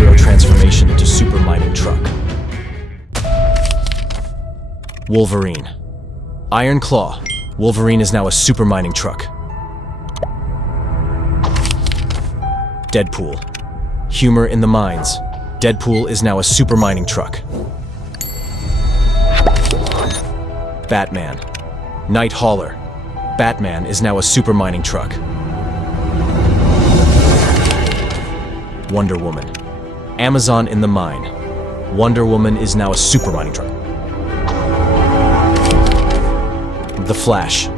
superhero transformation into super mining truck. Wolverine. Iron Claw. Wolverine is now a super mining truck. Deadpool. Humor in the mines. Deadpool is now a super mining truck. Batman. Night Hauler. Batman is now a super mining truck. Wonder Woman. Amazon in the mine. Wonder Woman is now a super mining truck. The Flash.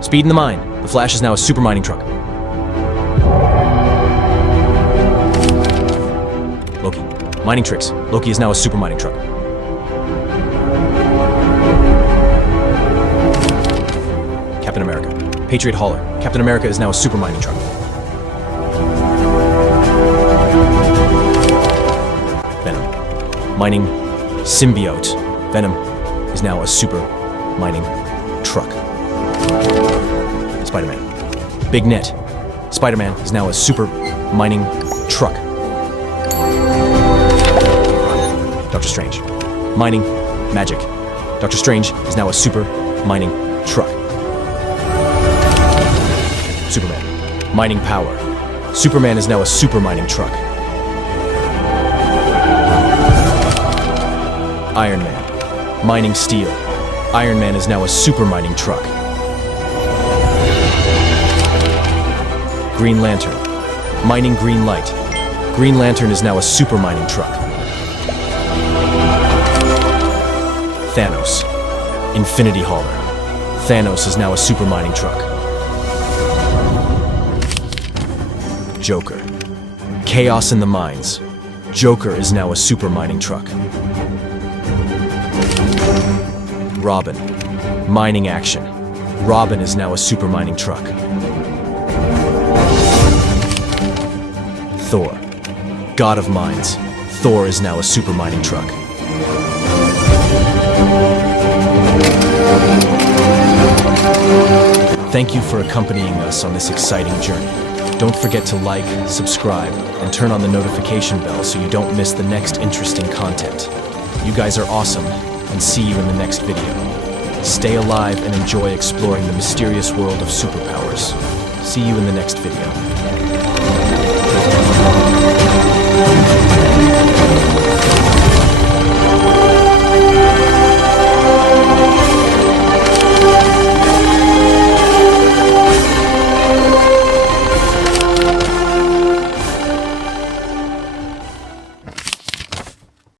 Speed in the mine. The Flash is now a super mining truck. Loki. Mining tricks. Loki is now a super mining truck. Captain America. Patriot Hauler. Captain America is now a super mining truck. Venom. Mining symbiote. Venom is now a super mining truck. Spider-Man. Big Net. Spider-Man is now a super mining truck. Doctor Strange. Mining magic. Doctor Strange is now a super mining truck. Superman. Mining power. Superman is now a super mining truck. Iron Man. Mining steel. Iron Man is now a super mining truck. Green Lantern. Mining green light. Green Lantern is now a super mining truck. Thanos. Infinity Hauler. Thanos is now a super mining truck. Joker. Chaos in the mines. Joker is now a super mining truck. Robin. Mining action. Robin is now a super mining truck. Thor. God of mines. Thor is now a super mining truck. Thank you for accompanying us on this exciting journey. Don't forget to like, subscribe, and turn on the notification bell so you don't miss the next interesting content. You guys are awesome, and see you in the next video. Stay alive and enjoy exploring the mysterious world of superpowers. See you in the next video.